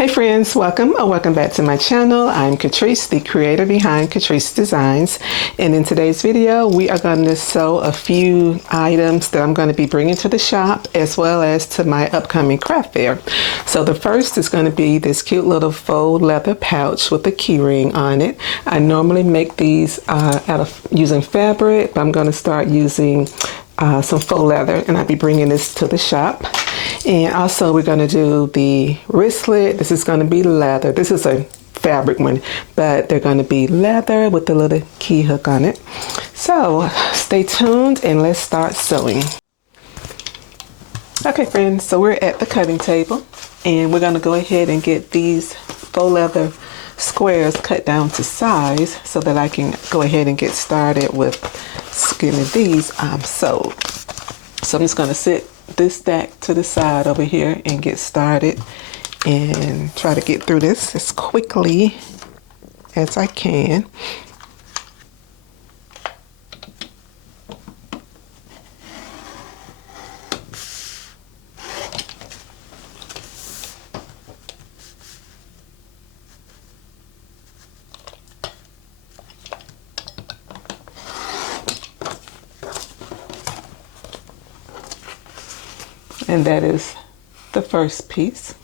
Hey friends, welcome or welcome back to my channel. I'm Catrice, the creator behind Catrice Designs, and in today's video we are going to sew a few items that I'm going to be bringing to the shop as well as to my upcoming craft fair. So the first is going to be this cute little faux leather pouch with a key ring on it. I normally make these out of using fabric, but I'm going to start using some faux leather, and I'll be bringing this to the shop. And also we're going to do the wristlet. This is going to be leather. This is a fabric one, but they're going to be leather with the little key hook on it. So stay tuned and let's start sewing. Okay friends, so we're at the cutting table and we're going to go ahead and get these faux leather squares cut down to size so that I can go ahead and get started with getting these sewed. So I'm just going to sit this stack to the side over here and get started and try to get through this as quickly as I can. And that is the first piece.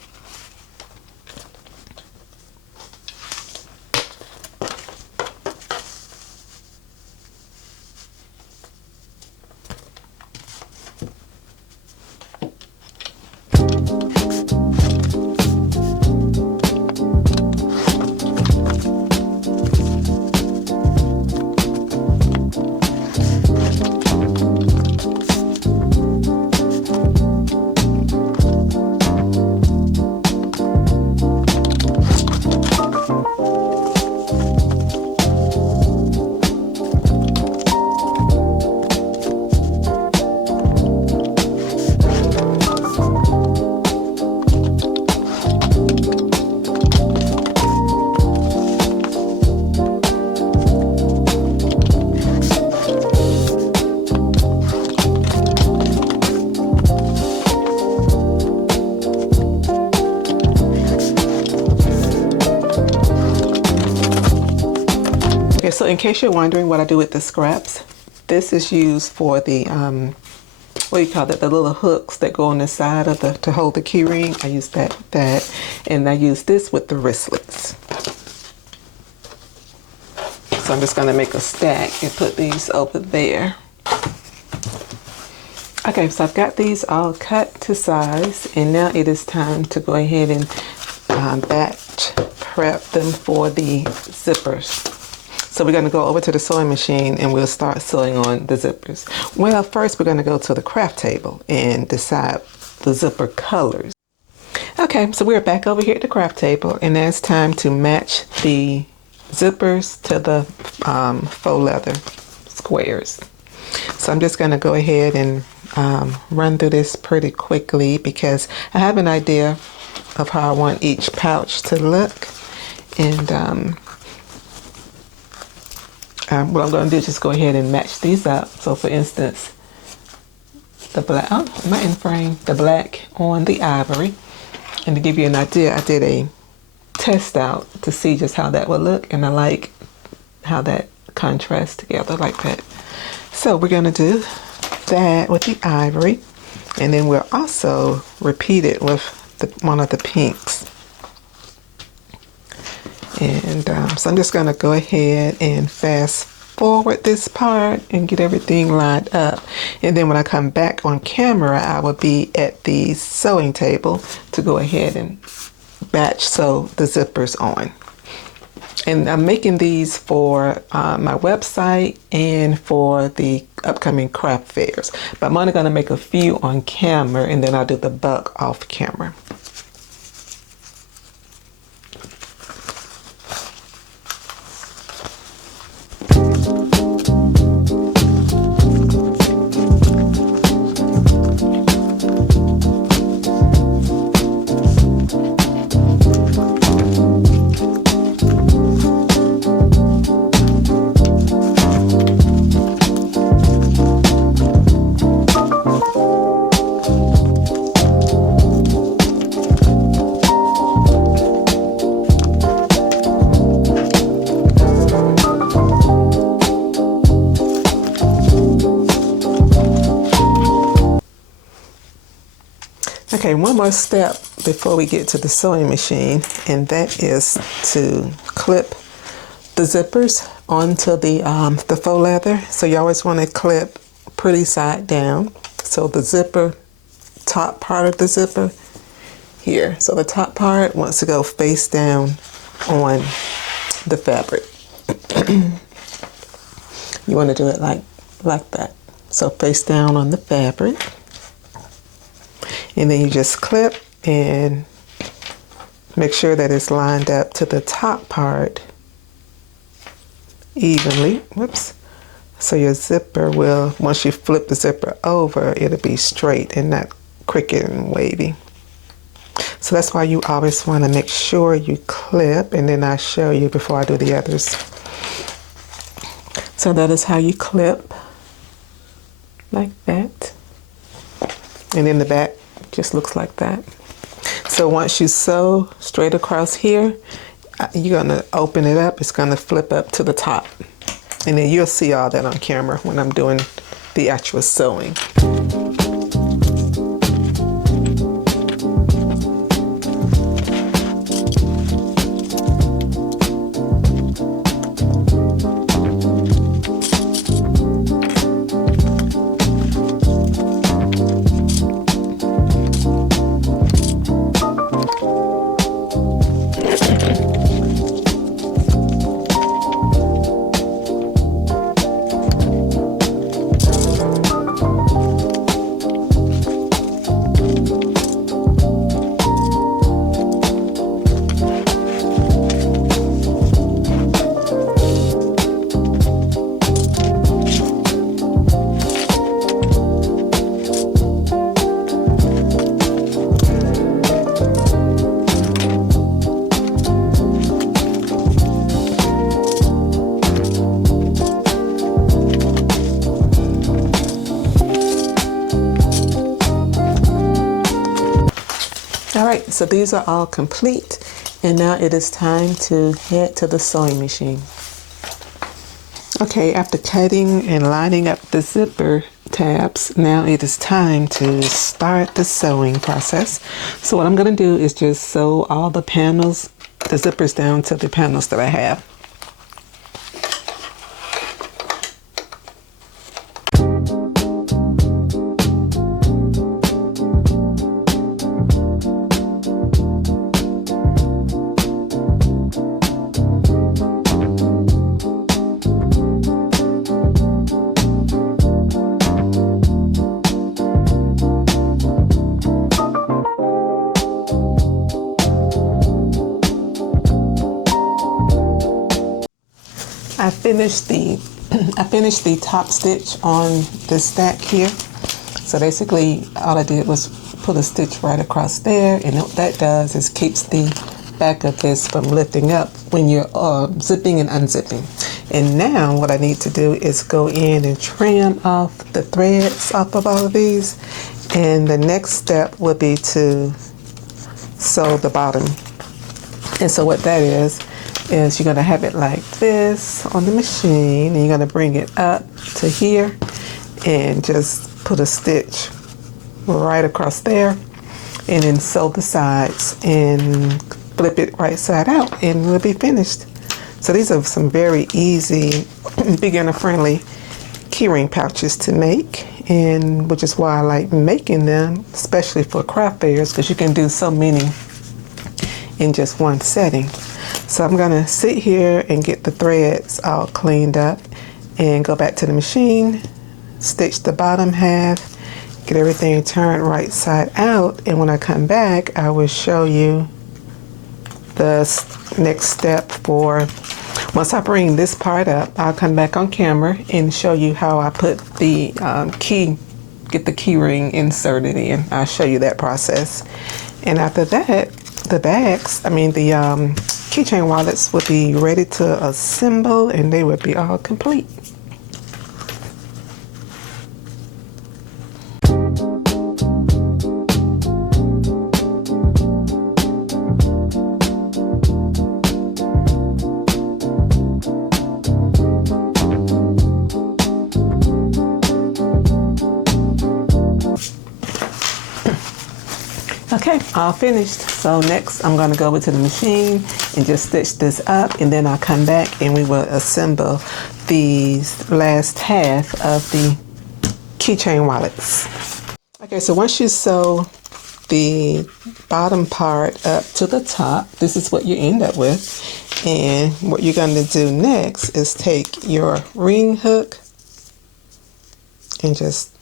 So in case you're wondering what I do with the scraps, this is used for the, what do you call it, the little hooks that go on the side of the, to hold the key ring. I use that, and I use this with the wristlets. So I'm just going to make a stack and put these over there. Okay, so I've got these all cut to size, and now it is time to go ahead and batch prep them for the zippers. So we're going to go over to the sewing machine and we'll start sewing on the zippers. Well, first we're going to go to the craft table and decide the zipper colors. Okay, so we're back over here at the craft table, and now it's time to match the zippers to the faux leather squares. So I'm just going to go ahead and run through this pretty quickly because I have an idea of how I want each pouch to look. And what I'm going to do is just go ahead and match these up. So for instance, the black, oh, am I in frame? The black on the ivory. And to give you an idea, I did a test out to see just how that would look, and I like how that contrasts together like that. So we're going to do that with the ivory, and then we'll also repeat it with one of the pinks. And so I'm just going to go ahead and fast forward this part and get everything lined up. And then when I come back on camera, I will be at the sewing table to go ahead and batch sew the zippers on. And I'm making these for my website and for the upcoming craft fairs. But I'm only going to make a few on camera, and then I'll do the bulk off camera. Okay, one more step before we get to the sewing machine, and that is to clip the zippers onto the faux leather. So you always want to clip pretty side down. So the zipper, top part of the zipper here. So the top part wants to go face down on the fabric. You want to do it like that. So face down on the fabric. And then you just clip and make sure that it's lined up to the top part evenly. Whoops. So your zipper will, once you flip the zipper over, it'll be straight and not crooked and wavy. So that's why you always want to make sure you clip, and then I'll show you before I do the others. So that is how you clip, like that. And in the back, just looks like that. So once you sew straight across here, you're going to open it up. It's going to flip up to the top. And then you'll see all that on camera when I'm doing the actual sewing. Alright, so these are all complete, and now it is time to head to the sewing machine. Okay, after cutting and lining up the zipper tabs, now it is time to start the sewing process. So what I'm going to do is just sew all the panels, the zippers down to the panels that I have. I finished the top stitch on this stack here. So basically all I did was put a stitch right across there, and what that does is keeps the back of this from lifting up when you're zipping and unzipping. And now what I need to do is go in and trim off the threads off of all of these, and the next step will be to sew the bottom. And so what that is you're going to have it like this on the machine, and you're going to bring it up to here and just put a stitch right across there, and then sew the sides and flip it right side out, and we'll be finished. So these are some very easy, beginner friendly keyring pouches to make, and which is why I like making them, especially for craft fairs, because you can do so many in just one setting. So I'm going to sit here and get the threads all cleaned up and go back to the machine, stitch the bottom half, get everything turned right side out, and when I come back I will show you the next step for, once I bring this part up, I'll come back on camera and show you how I put the get the key ring inserted in. I'll show you that process. And after that, the bags, the keychain wallets would be ready to assemble, and they would be all complete. Okay, all finished. So next I'm going to go over to the machine and just stitch this up, and then I'll come back and we will assemble these last half of the keychain wallets. Okay, so once you sew the bottom part up to the top, this is what you end up with. And what you're going to do next is take your ring hook and just,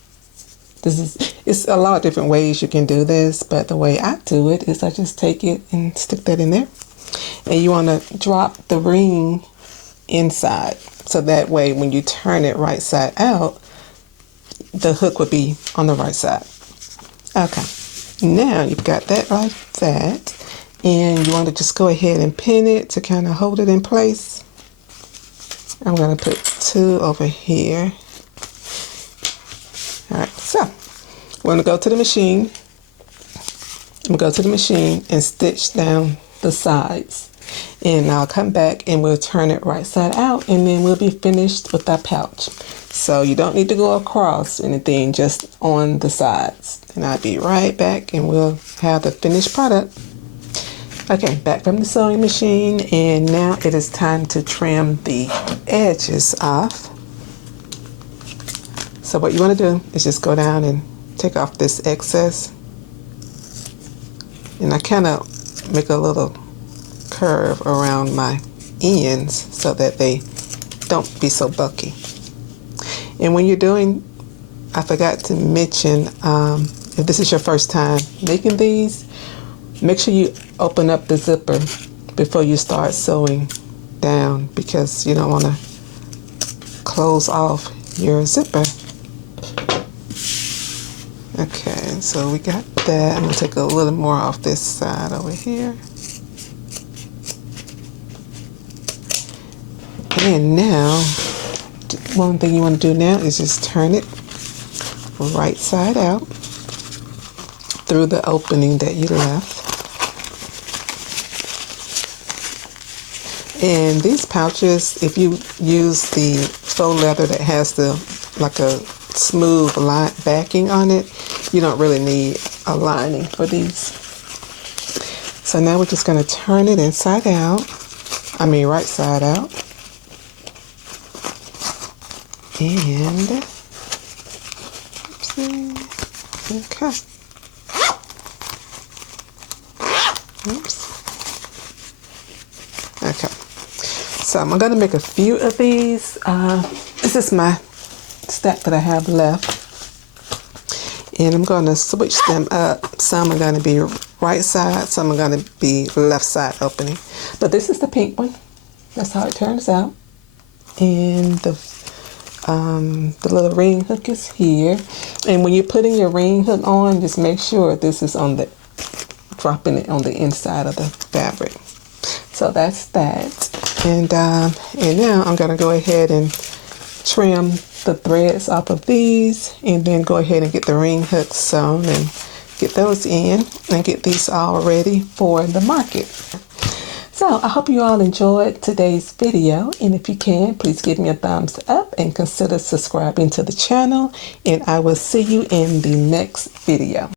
it's a lot of different ways you can do this, but the way I do it is I just take it and stick that in there. And you want to drop the ring inside, so that way when you turn it right side out, the hook would be on the right side. Okay, now you've got that like that, and you want to just go ahead and pin it to kind of hold it in place. I'm going to put 2 over here. All right, so we're going to go to the machine. I'm going to go to the machine and stitch down the sides. And I'll come back and we'll turn it right side out, and then we'll be finished with our pouch. So you don't need to go across anything, just on the sides. And I'll be right back and we'll have the finished product. Okay, back from the sewing machine, and now it is time to trim the edges off. So what you want to do is just go down and take off this excess. And I kind of make a little curve around my ends so that they don't be so bulky. And when you're doing, I forgot to mention, if this is your first time making these, make sure you open up the zipper before you start sewing down, because you don't want to close off your zipper. Okay, so we got that. I'm going to take a little more off this side over here. And now, one thing you want to do now is just turn it right side out through the opening that you left. And these pouches, if you use the faux leather that has the like a smooth line backing on it, you don't really need a lining for these. So now we're just going to turn it inside out. I mean right side out. And okay. Oops. Okay. So I'm going to make a few of these. This is my stack that I have left. And I'm going to switch them up. Some are going to be right side, some are going to be left side opening. But this is the pink one. That's how it turns out. And the little ring hook is here. And when you're putting your ring hook on, just make sure this is on the, dropping it on the inside of the fabric. So that's that. And now I'm going to go ahead and trim the threads off of these, and then go ahead and get the ring hooks sewn and get those in and get these all ready for the market. So I hope you all enjoyed today's video, and if you can, please give me a thumbs up and consider subscribing to the channel, and I will see you in the next video.